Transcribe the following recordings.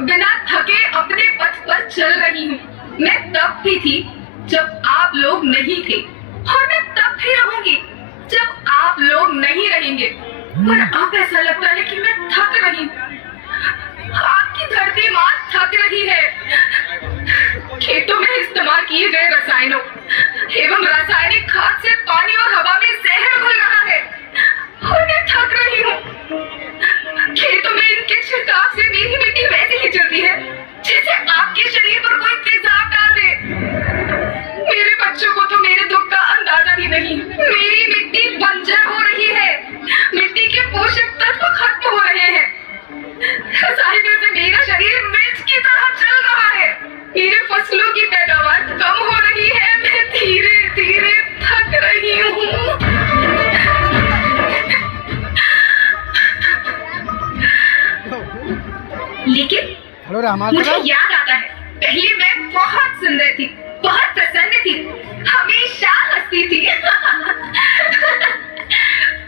बिना थके अपने पथ पर चल रही हूँ। मैं तब भी थी जब आप लोग नहीं थे, और मैं तब भी रहूंगी जब आप लोग नहीं रहेंगे। पर अब ऐसा लगता है कि मैं थक रही हूँ। आपकी धरती माँ थक रही है। खेतों में इस्तेमाल किए गए रसायनों एवं रासायनिक खाद से पानी और हवा में जहर घुल रहा है, और मैं थक रही हूँ। खेतों में इनके छिड़काव से मेरी मिट्टी वैसे ही चलती है जैसे आपके शरीर पर कोई तेजाब डाल दे। मेरे बच्चों को तो मेरे दुख का अंदाजा भी नहीं। मेरी मिट्टी बंजर हो रही है, मिट्टी के पोषक तत्व खत्म हो रहे हैं। रसायनों से मेरा शरीर मिर्च की तरह जल रहा है। मेरे फसलों की पैदावार कम हो रही है। मैं धीरे धीरे थक रही हूँ। लेकिन मुझे याद आता है, पहले मैं बहुत सुंदर थी, बहुत प्रसन्न थी, हमेशा हंसती थी।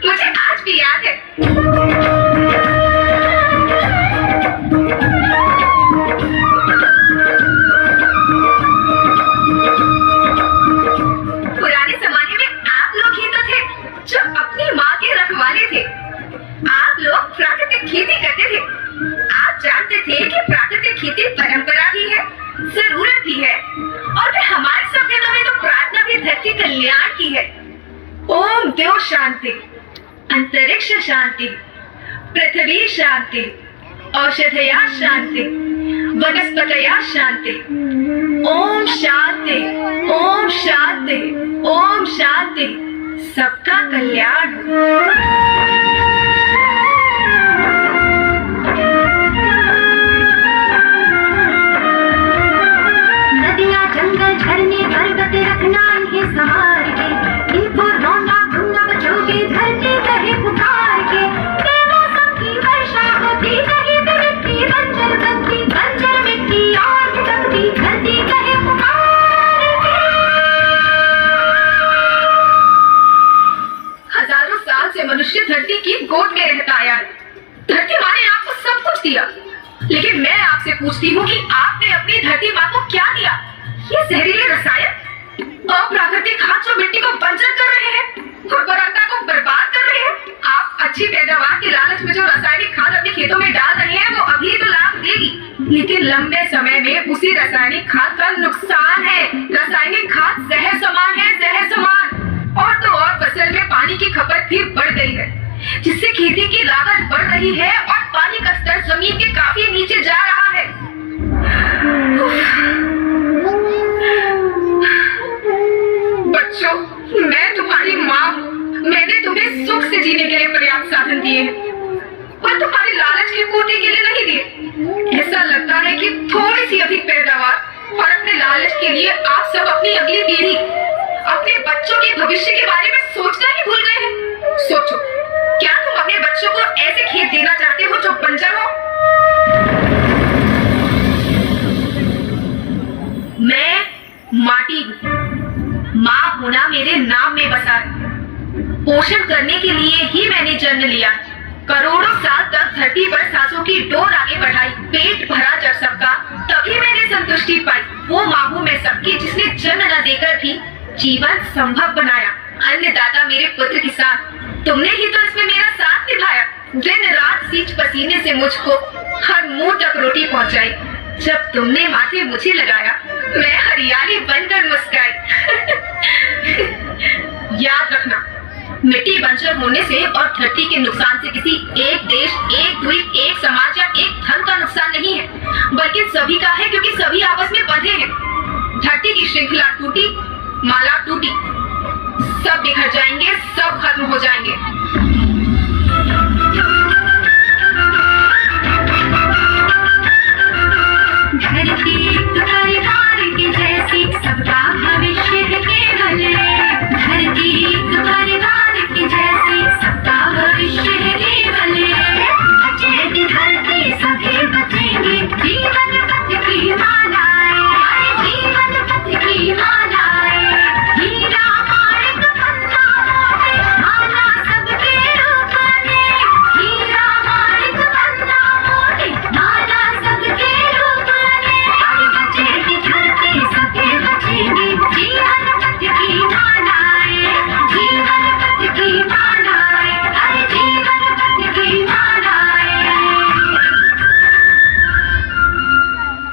मुझे आज भी याद है। पुराने जमाने में आप लोग ही तो थे जो अपनी माँ के रखवाले थे। आप लोग प्राकृतिक खेती करते थे। आप जानते थे कि प्राकृतिक खेती परंपरा भी है, जरूरत भी है, और फिर हमारे सभ्यता में तो प्रार्थना भी धरती कल्याण की है। ओम देव शांति, अंतरिक्ष शांति, पृथ्वी शांति, औषधया शांति, वनस्पतया शांति। ओम शांति, ओम शांति, ओम शांति। सबका कल्याण। जंगल झरने पर्वत रखना इन्हें संभाल के, इनको रोना धुना बचोगे धरती कहे पुकार के। बेमौसम की वर्षा होती कहीं भी मिट्टी बंजर बनती, बंजर मिट्टी और भटकती धरती कहे पुकार के। हजारों साल से मनुष्य धरती की गोद में रहता आया है। धरती माँ ने आपको सब कुछ दिया, लेकिन मैं आपसे पूछती हूँ कि आपने अपनी धरती माँ को क्या दिया? ये जहरीले रसायन, अप्राकृतिक खाद जो मिट्टी को बंजर कर रहे हैं, उर्वरता को बर्बाद कर रहे हैं। आप अच्छी पैदावार के लालच में जो रासायनिक खाद अपने खेतों में डाल रहे हैं, वो अभी तो लाभ देगी, लेकिन लंबे समय में उसी रासायनिक खाद का नुकसान है। रासायनिक खाद जहर समान है, जहर समान। और तो और फसल में पानी की खपत भी बढ़ गई है, जिससे खेती की लागत बढ़ रही है और पानी का स्तर जमीन के काफी नीचे जा रहा है। बच्चों, मैं तुम्हारी माँ हूँ। मैंने तुम्हें सुख से जीने के लिए पर्याप्त साधन दिए हैं, पर तुम्हारे लालच की पूर्ति के लिए नहीं दिए। ऐसा लगता है कि थोड़ी सी अधिक पैदावार और अपने लालच के लिए आप सब अपनी अगली पीढ़ी, अपने बच्चों के भविष्य के बारे में सोचना ही भूल गए हैं। सोचो, क्या तुम अपने बच्चों को ऐसे खेत देना चाहते हो जो बंजर हो? मैं माटी हूँ। माँ होना मेरे नाम में बसा है। पोषण करने के लिए ही मैंने जन्म लिया। करोड़ों साल तक धरती पर सांसों की डोर आगे बढ़ाई, पेट भरा जब सबका, तभी मैंने संतुष्टि पाई। वो माँ हूँ मैं सबकी, जिसने जन्म न देकर भी जीवन संभव बनाया। अन्नदाता मेरे पुत्र किसान, तुमने ही तो इसमें मेरा साथ निभाया। दिन रात सींच पसीने से मुझको हर मुंह तक रोटी पहुंचाई। जब तुमने माथे मुझे लगाया, मैं हरियाली बनकर मुस्कुराई। याद रखना, मिट्टी बंजर होने से और धरती के नुकसान से किसी एक देश, एक द्वीप, एक समाज या एक धर्म का नुकसान नहीं है, बल्कि सभी का है, क्योंकि सभी आपस में बंधे हैं। धरती की श्रृंखला टूटी, माला टूटी, सब बिखर जाएंगे, सब खत्म हो जाएंगे।